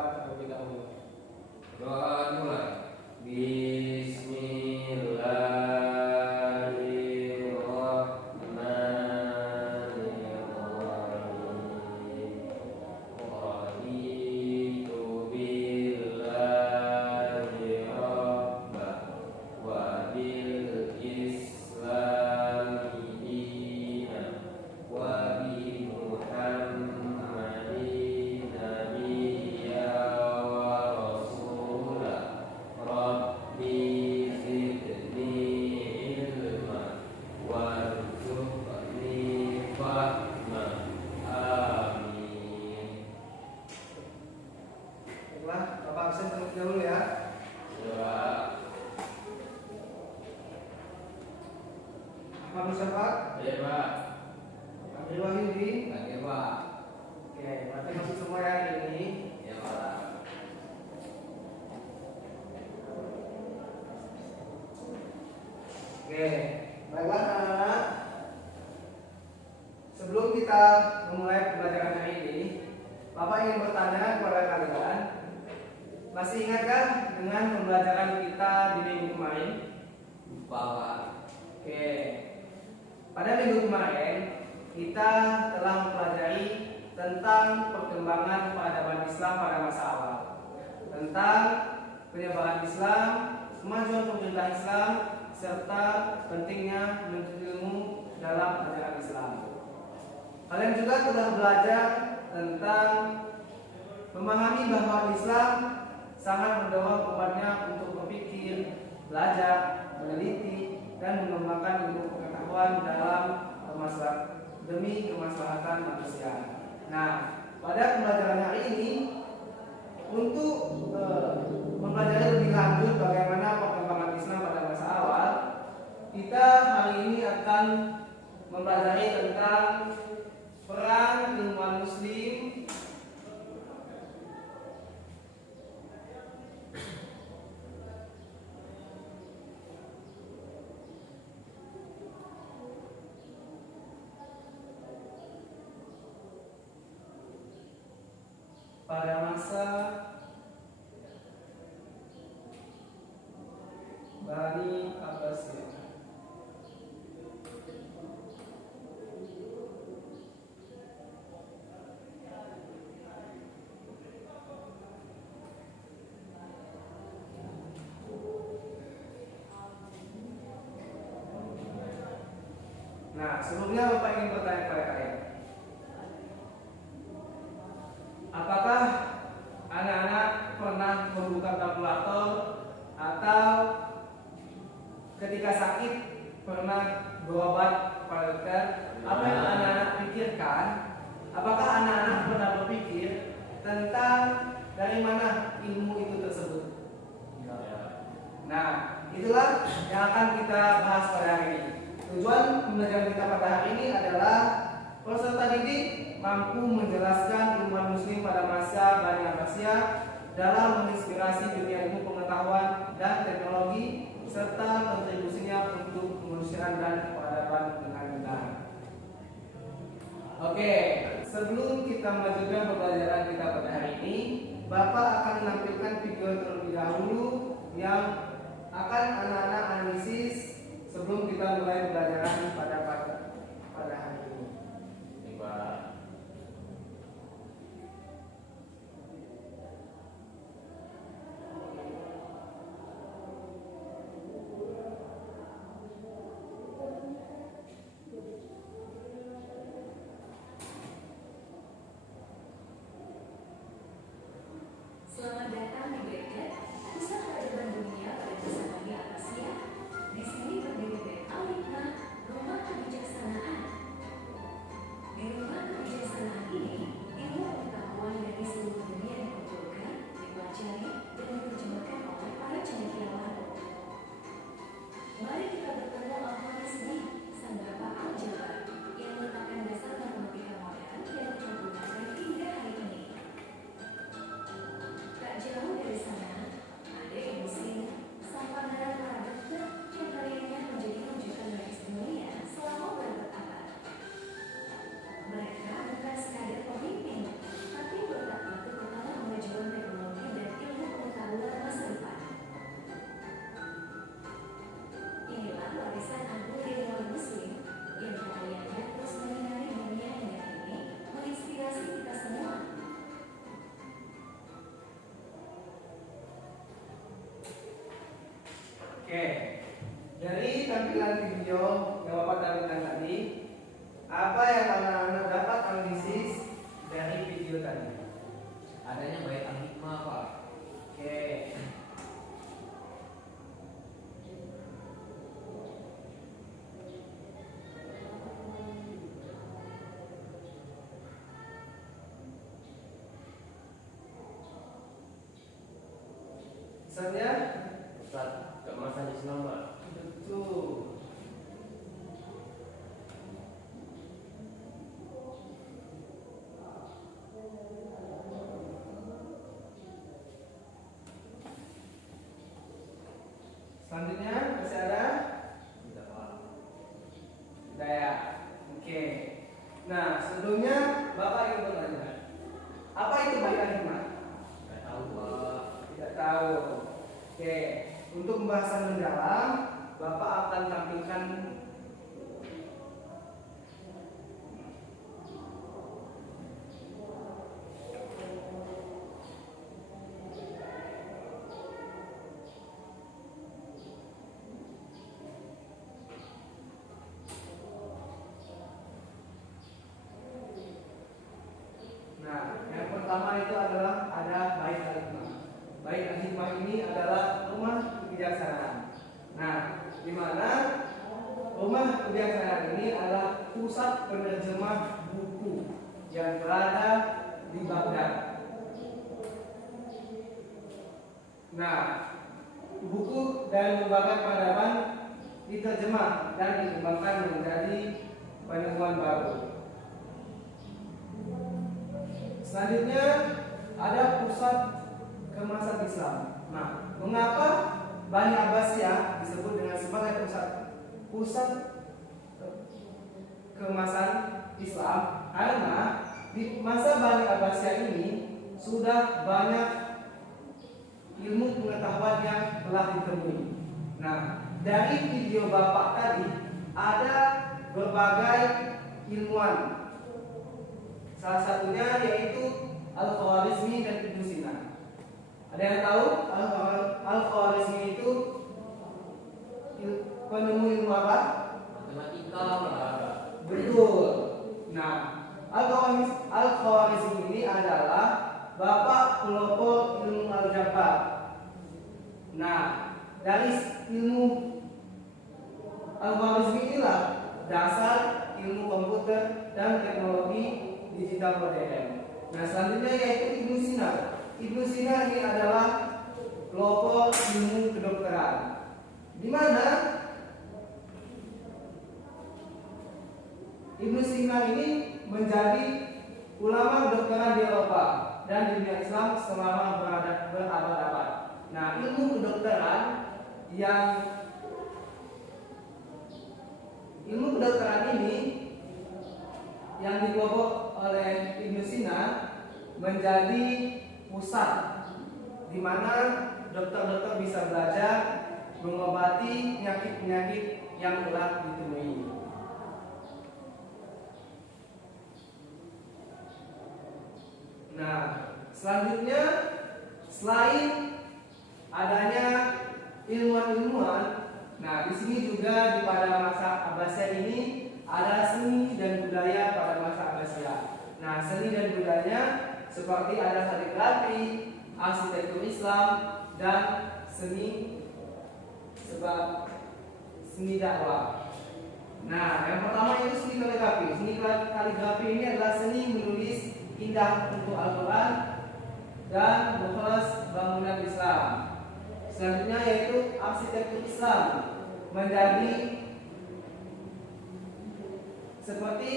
berdoa terlebih dahulu. Doa mulai. Dahulu ya. Pak Mustafa? Ya, Pak. Abdul Wahyudi? Oke, Pak. Oke, berarti masuk semua ya ini. Ya, Pak. Oke, baiklah anak-anak. Sebelum kita memulai pembelajaran hari ini, Bapak ingin bertanya kepada kalian, masih ingatkah dengan pembelajaran kita di minggu kemarin? Pak. Oke, pada minggu kemarin kita telah mempelajari tentang perkembangan peradaban Islam pada masa awal, tentang penyebaran Islam, kemajuan pemerintah Islam, serta pentingnya menuntut ilmu dalam ajaran Islam. Kalian juga telah belajar tentang memahami bahwa Islam sangat mendorong umatnya untuk berpikir, belajar, meneliti, dan mengembangkan ilmu pengetahuan dalam demi kemaslahatan manusia. Nah, pada pembelajaran hari ini untuk mempelajari lebih lanjut bagaimana perkembangan Islam pada masa awal, kita hari ini akan mempelajari tentang peran ilmuwan Muslim pada masa Bani Abbasiyah. Nah, sebelumnya Bapak ingin bertanya kepada kalian, apakah anak-anak pernah membuka kalkulator atau ketika sakit pernah berobat pada dokter? Apa yang anak-anak pikirkan? Apakah anak-anak pernah berpikir tentang dari mana ilmu itu tersebut? Nah, itulah yang akan kita bahas pada hari ini. Tujuan pembelajaran kita pada hari ini adalah peserta didik mampu menjelaskan ilmuwan Muslim pada masa Bani Abbasiyah dalam menginspirasi dunia ilmu pengetahuan dan teknologi serta kontribusinya untuk kemanusiaan dan peradaban dengan benar. Oke, sebelum kita melanjutkan pembelajaran kita pada hari ini, Bapak akan menampilkan video terlebih dahulu yang akan anak-anak analisis sebelum kita mulai pembelajaran pada hari ini. Ini, Pak. Selamat datang di Baghdad, pusat peradaban dunia pada masa Bani Abbasiyah. Di sini berdiri Bait Al-Hikmah, rumah kebijaksanaan. Oke, dari tampilan video yang Bapak tampilkan tadi, apa yang anak-anak dapat analisis dari video tadi? Adanya bait al-hikmah, Pak. Oke. Misalnya, Ustaz, keemasan Islam, Pak. betul. Selanjutnya masih ada Tidak, Pak. daya. Oke. Nah, sebelumnya Bapak ingin bertanya, apa itu bait al-hikmah? Tidak tahu, Pak. Tidak tahu. Oke, untuk pembahasan mendalam, Bapak akan tampilkan Nah, yang pertama itu adalah ada bait al-hikmah. Bait al-hikmah ini adalah rumah kebijaksanaan. Nah, di mana rumah kebijaksanaan ini adalah pusat penerjemah buku yang berada di Baghdad. Nah, buku dari berbagai peradaban diterjemah dan dikembangkan menjadi penemuan baru. Selanjutnya ada pusat kemasan Islam. Nah, mengapa Bani Abbasiyah disebut dengan sebagai pusat kemasan Islam? Karena di masa Bani Abbasiyah ini sudah banyak ilmu pengetahuan yang telah ditemui. Nah, dari video Bapak tadi ada berbagai ilmuwan. Salah satunya yaitu Al-Khwarizmi dan Ibnu Sina. Ada yang tahu Al-Khwarizmi itu penemu ilmu apa? Matematika, olahraga. Betul. Nah, Al-Khwarizmi ini adalah bapak pelopor ilmu aljabar. Nah, dari ilmu Al-Khwarizmi inilah dasar ilmu komputer dan teknologi digital modern. Nah, selanjutnya yaitu Ibnu Sina. Ibnu Sina ini adalah pelopor ilmu kedokteran, di mana Ibnu Sina ini menjadi ulama kedokteran di Eropa dan di dunia Islam selama berabad-abad. Nah, ilmu kedokteran ini yang dipelopor oleh Ibnu Sina menjadi pusat di mana dokter-dokter bisa belajar mengobati penyakit-penyakit yang telah ditemui. Nah, selanjutnya selain adanya ilmuwan-ilmuwan, nah di sini juga pada masa Abbasiyah ini ada seni dan budaya pada masa Abbasiyah. Nah, seni dan budayanya seperti ada kaligrafi, arsitektur Islam, dan seni dakwah. Nah, yang pertama itu seni kaligrafi. Seni kaligrafi ini adalah seni menulis indah untuk Al-Quran dan menghias bangunan Islam. Selanjutnya yaitu arsitektur Islam, menjadi seperti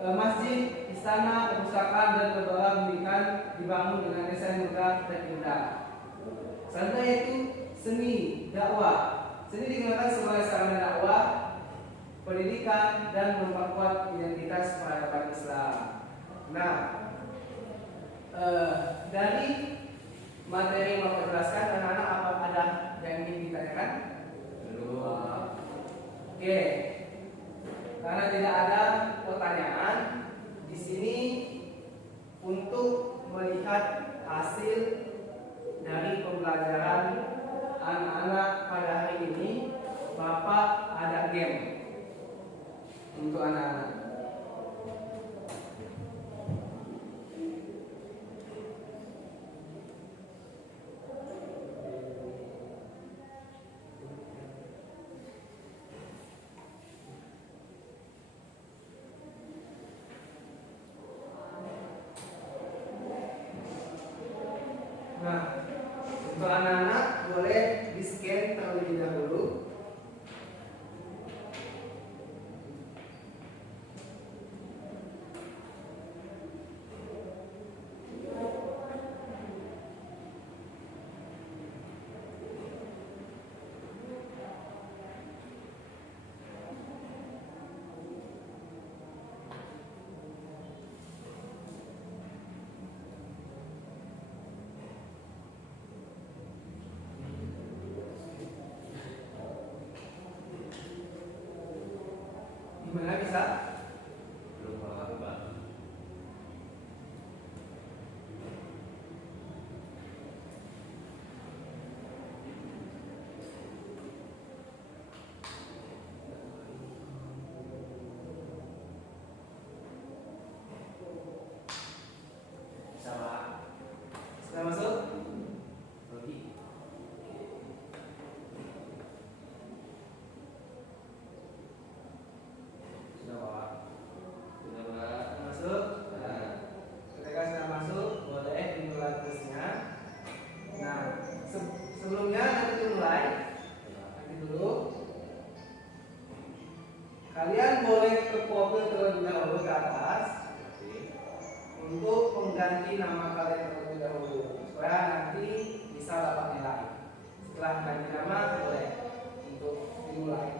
masjid, istana, perpustakaan dan lembaga pendidikan dibangun dengan desain megah dan indah. Selanjutnya yaitu seni dakwah. Seni digunakan sebagai sarana dakwah, pendidikan dan memperkuat identitas peradaban Islam. Nah, dari materi yang Bapak jelaskan, anak-anak apa ada yang ingin ditanyakan? Kedua, Oke, karena tidak ada pertanyaan di sini untuk melihat hasil dari pembelajaran anak-anak pada hari ini. Nah, untuk anak-anak boleh di-scan terlebih dahulu. Gimana bisa? Belum paham, Pak. Bisa Pak. Sudah masuk? Lagi. Sudah Pak. Sudah, Pak. Masuk. Nah, Ketika sudah masuk, boleh dimulai tesnya. Nah, sebelumnya nanti dimulai. Nanti dulu. Kalian boleh ke profil terlebih dahulu ke atas oke. untuk mengganti nama kalian terlebih dahulu supaya nanti bisa dapat nilai. Setelah ganti nama boleh untuk dimulai.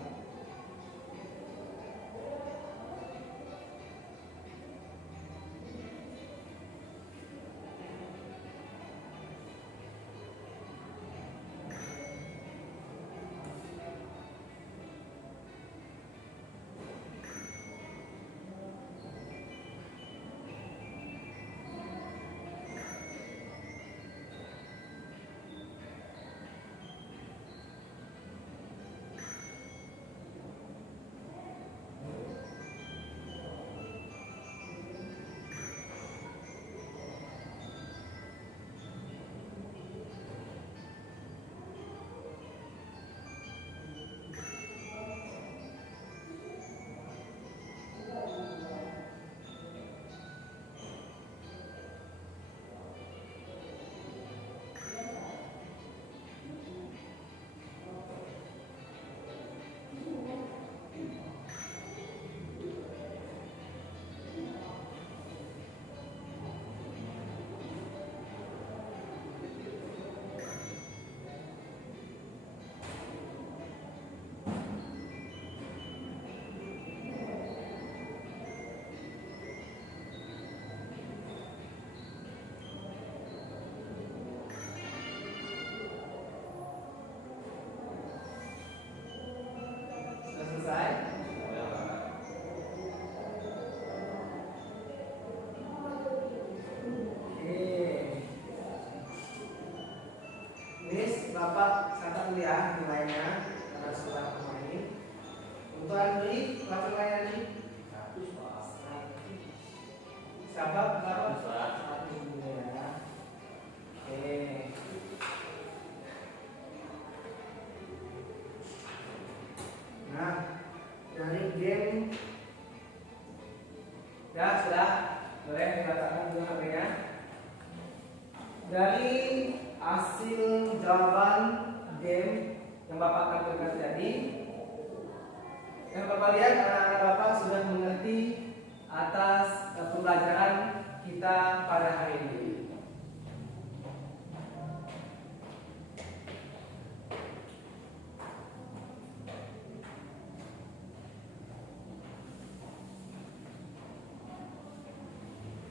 Sudah selesai? Sudah, Pak. Oke. Ini Bapak catat dulu ya nilainya karena sudah bermain. Untuk Andri, berapa nilai Andri? 100 Pak. Siapa? Berapa? 100, Pak. 100 dulu ya. Oke. Nah, dari game ya sudah boleh dikatakan dulu HP-nya. Dari hasil jawaban game yang Bapak tampilkan tadi, yang Bapak lihat anak-anak Bapak sudah mengerti atas pembelajaran kita pada hari ini.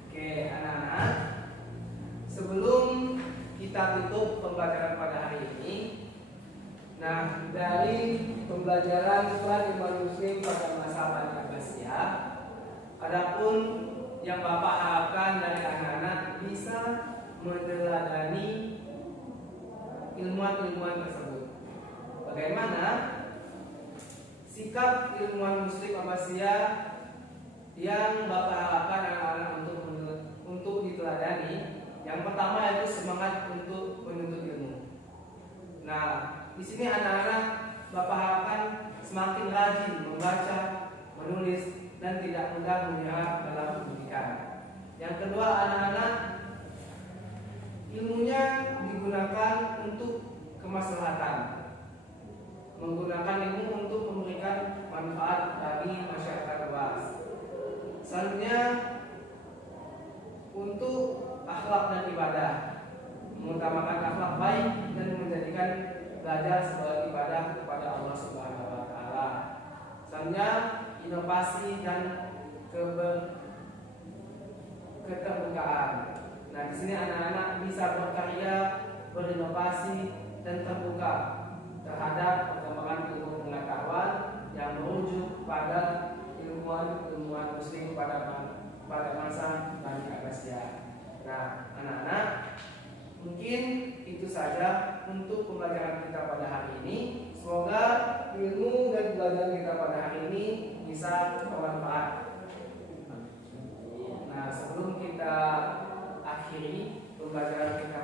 Oke, anak-anak, sebelum kita tutup pembelajaran pada hari ini, nah dari pembelajaran Quran Iman Muslim pada masa Bani Abbasiyah, adapun yang Bapak harapkan dari anak-anak bisa meneladani ilmuwan-ilmuwan tersebut. Bagaimana sikap ilmuwan Muslim Abbasiyah yang Bapak harapkan anak-anak untuk diteladani? Yang pertama yaitu semangat untuk menuntut ilmu. Nah, di sini anak-anak Bapak harapkan semakin rajin membaca, menulis, dan tidak mudah menyerah dalam pendidikan. Yang kedua, anak-anak ilmunya digunakan untuk kemaslahatan, menggunakan ilmu untuk memberikan manfaat bagi masyarakat luas. Selanjutnya untuk akhlak dan ibadah, mengutamakan akhlak baik dan menjadikan belajar sebagai ibadah kepada Allah Subhanahu wa taala. Selanjutnya inovasi dan keterbukaan. Nah, di sini anak-anak bisa berkarya, berinovasi dan terbuka terhadap perkembangan ilmu pengetahuan yang merujuk pada ilmuwan muslim pada masa Bani Abbasiyah. Nah, anak-anak, mungkin itu saja untuk pembelajaran kita pada hari ini. Semoga ilmu dan pelajaran kita pada hari ini bisa bermanfaat. Nah, sebelum kita akhiri pembelajaran kita